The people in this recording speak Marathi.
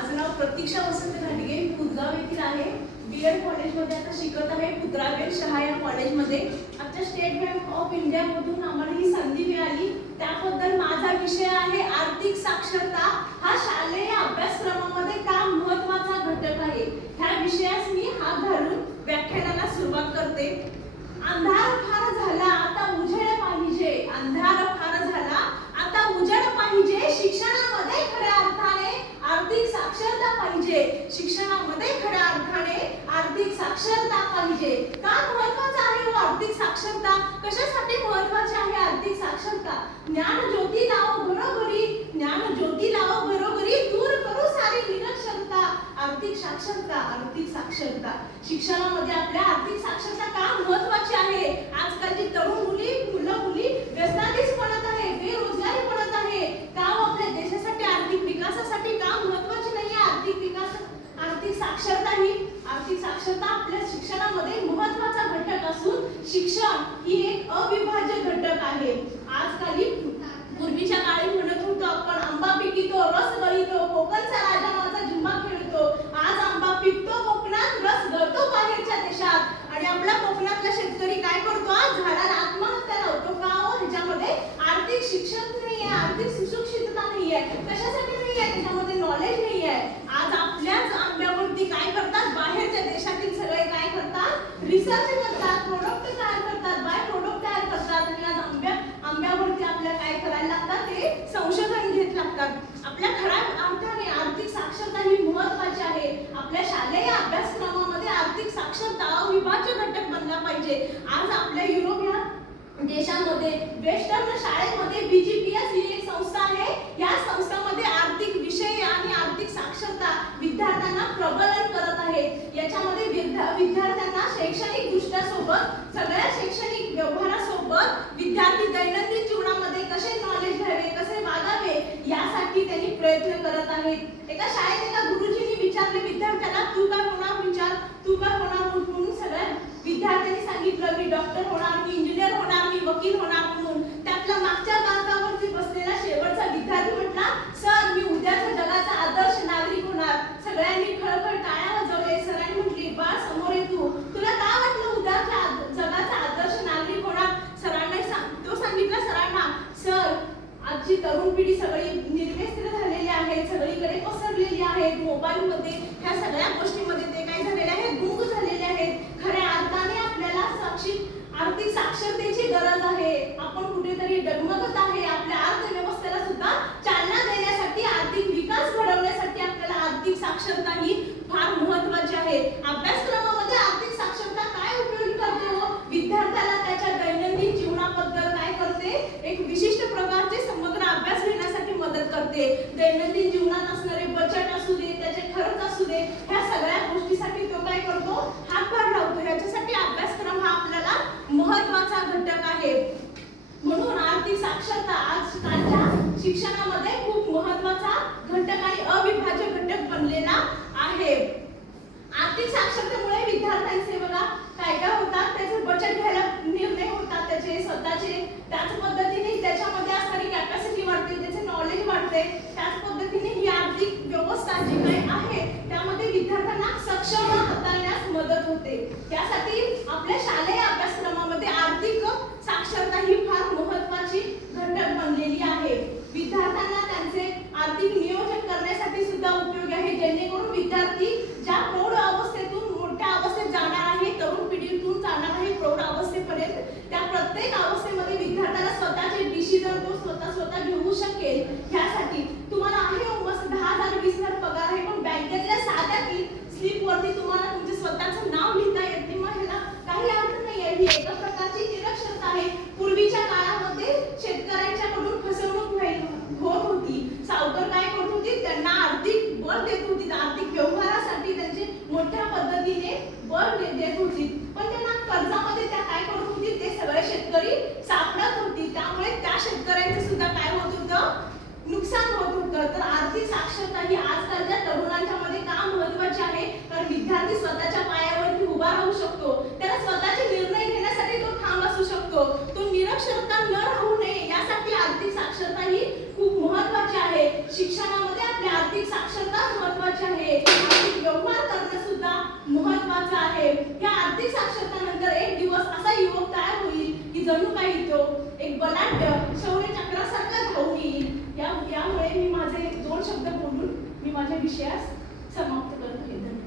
माझं नाव प्रतीक्षा वसंत घाटगे मी पुतगाव येथील आहे. बी एड कॉलेजमध्ये आता शिकत आहे. पुत्रावेल शहा या कॉलेजमध्ये. आमच्या स्टेट बँक ऑफ इंडियामधून आम्हाला ही संधी मिळाली त्याबद्दल माझा विषय आहे आर्थिक साक्षरता हा शालेय अभ्यासक्रमामध्ये का महत्त्वाचा घटक आहे ह्या विषयास मी हात घालून व्याख्यानाला सुरुवात करते अंधार फार झाला आता उजेड पाहिजे अंधार फार झाला आता उजेड पाहिजे शिक्षणामध्ये खऱ्या अर्थाने आर्थिक साक्षरता पाहिजे शिक्षणामध्ये खऱ्या अर्थाने आर्थिक साक्षरता पाहिजे का महत्वाचं आहे हो आर्थिक साक्षरता कशासाठी महत्वाची आहे आर्थिक साक्षरता ज्ञान ज्योती लाव घरोघरी ज्ञान ज्योती लाव घरोघरी दूर करू सारी निरक्षरता आर्थिक साक्षरता आर्थिक साक्षरता शिक्षणामध्ये आपल्या आर्थिक साक्षरता का महत्वाची आहे? आजकालची तरुण मुली मुलं मुली व्यसनाधीश बनत आहे बेरोजगारी बनत आहे का हो आपल्या देशासाठी आर्थिक विकासासाठी का महत्वाची नाही आहे आर्थिक विकास आर्थिक साक्षरता ही आर्थिक साक्षरता आपल्या शिक्षणामध्ये महत्त्वाचा घटक असून शिक्षण ही एक अविभाज्य घटक आहे आजकाली पूर्वीच्या काळी म्हणत होतो आपण आंबा पिकितो रस गळितो कोकणचा राजा माझा जिम्मा खेळतो आज आंबा पिकतो कोकणात रस गळतो बाहेरच्या देशात आणि आपला कोकणातला शेतकरी काय करतो आज झाडाला आत्महत्या लावतो का हो ह्याच्यामध्ये आर्थिक शिक्षण नाही आहे आर्थिक सुशिक्षितता नाही आहे कशासाठी नाही आहे त्याच्यामध्ये नॉलेज नाही आहे आज आपल्याच आंब्यावरती काय करतात बाहेरच्या देशातील सगळे काय करतात रिसर्च करतात प्रोडक्ट तयार करतात बाय प्रोडक्ट तयार करतात आणि आज आंब्या आंब्यावरती आपल्या काय करायला लागतात ते संशोधन घेत लागतात. आपल्या खऱ्या अर्थाने आर्थिक साक्षरता ही महत्वाची आहे. आपल्या शालेय अभ्यासक्रमामध्ये आर्थिक साक्षरता अविभाज्य घटक बनला पाहिजे. आज आपल्या युरोप या देशामध्ये वेस्टर्न शाळेमध्ये बीजीपीएस ही एक संस्था आहे. या संस्थामध्ये आर्थिक विषय आणि आर्थिक साक्षरता विद्यार्थ्यांना प्रबलन करत आहे. याच्यामध्ये विद्यार्थ्यांना शैक्षणिक दृष्ट्या सोबत सगळ्या शैक्षणिक व्यवहारासोबत विद्यार्थी दैनंदिन जीवनामध्ये कसे नॉलेज घ्यावे कसे वागावे यासाठी त्यांनी प्रयत्न करत आहेत एका शाळेत एका गुरुजींनी विचारले विद्यार्थ्याला तू काय होणार विचार तू काय होणार म्हणून सगळ्या विद्यार्थ्यांनी सांगितलं डॉक्टर होणार मी इंजिनियर होणार मी वकील होणार म्हणून त्यातला मागच्या बांकावरती बसलेला शेवटचा विद्यार्थी म्हटला सर मी उद्याच्या जगाचा आदर्श नागरिक होणार. सगळ्यांनी खळखळ टाळ्या वाजवले सरांनी म्हटली बाळ समोर ये तू. तुला काय वाटलं उद्याच्या जगाचा आदर्श नागरिक होणार? सरांना सांग तो सांगितला सरांना सर आजची तरुण पिढी सगळी निर्व्यस्त झालेली आहे सगळीकडे पसरलेली आहे. मोबाईल मध्ये ह्या सगळ्या गोष्टीमध्ये ते काय झालेले आहेत गुंग झालेले आहेत खऱ्या अर्थाने आपल्याला साक्षी आर्थिक साक्षरतेची गरज आहे आपण कुठेतरी डगमगत आहे आपल्या अर्थव्यवस्थेला सुद्धा चालना देण्यासाठी आर्थिक विकास घडवण्यासाठी आपल्याला आर्थिक साक्षरता ही फार महत्वाची आहे अभ्यासक्रमामध्ये आर्थिक साक्षरता काय उपयोगी करते हो विद्यार्थ्याला त्याच्या दैनंदिन जीवनाबद्दल काय करते एक विशिष्ट प्रकारचे समग्र अभ्यास घेण्यासाठी दे दैनंदिन जीवनात असणारे बचत असू दे त्याचे खर्च असू दे ह्या सगळ्या गोष्टीसाठी तो काय करतो? हातभार लावतो. ह्याच्यासाठी अभ्यासक्रम हा आपल्याला महत्त्वाचा घटक आहे. म्हणून आर्थिक साक्षरता आजकालच्या शिक्षणामध्ये खूप महत्त्वाचा घटक आणि अविभाज्य घटक बनलेला आहे आर्थिक साक्षरतेमुळे विद्यार्थ्यांचे बघा काय काय होतात त्याचे बचत घ्यायला निर्णय होतात त्याचे स्वतःचे त्याच पद्धतीने त्याच्यामध्ये असणारी कॅपॅसिटी वाढते त्याचे नॉलेज वाढते त्याच पद्धतीने ही आर्थिक व्यवस्था जी काही आहे त्यामध्ये विद्यार्थ्यांना सक्षम हाताळण्यास मदत होते त्यासाठी आपल्या शालेय अभ्यासक्रमामध्ये आर्थिक साक्षरता ही फार महत्वाची घटक बनलेली आहे विद्यार्थ्यांना त्यांचे आर्थिक नियोजन करण्यासाठी सुद्धा उपयोगी आहे जेणेकरून विद्यार्थी ज्या प्रौढ अवस्थेतून मोठ्या अवस्थेत जाणार आहे तरुण पिढीतून जाणार आहे प्रौढ अवस्थेपर्यंत त्या प्रत्येक अवस्थेमध्ये विद्यार्थ्याला स्वतःचे डिसिजन तो स्वतः स्वतः घेऊ शकेल ह्यासाठी तुम्हाला आहे हो मस्त दहा हजार वीस हजार पगार आहे. पण बँकेतल्या साध्या स्लिप वरती तुम्हाला तुमचे स्वतःचं नाव लिहिता येत नाही. मग ह्याला काही अर्थ नाही आहे ही एका प्रकारची निरक्षरता आहे. पूर्वीच्या काळामध्ये शेतकऱ्यांच्याकडून फसवणूक होत होती. सावकार काय करत होती? त्यांना आर्थिक बळ देत होती. आर्थिक व्यवहारासाठी त्यांचे मोठ्या पद्धतीने बळ देत होती. तर आर्थिक साक्षरता ही आजकालच्या तरुणांच्या मध्ये का महत्वाची आहे? तर विद्यार्थी स्वतःच्या पायावरती उभा राहू शकतो. त्याला स्वतःचे निर्णय घेण्यासाठी तो ठाम असू शकतो. तो निरक्षरता न राहू नये यासाठी आर्थिक साक्षरता ही खूप महत्वाची आहे. शिक्षणामध्ये आपली आर्थिक साक्षरता महत्वाची आहे. आर्थिक व्यवहार करणं सुद्धा महत्वाचं आहे. या आर्थिक साक्षरता नंतर एक दिवस असा युवक तयार होईल की जणू काही तो एक बलाढ्य शौर्य चक्रासारखा धावून येईल. त्यामुळे मी माझे दोन शब्द बोलून मी माझ्या विषयास समाप्त करतो. धन्यवाद.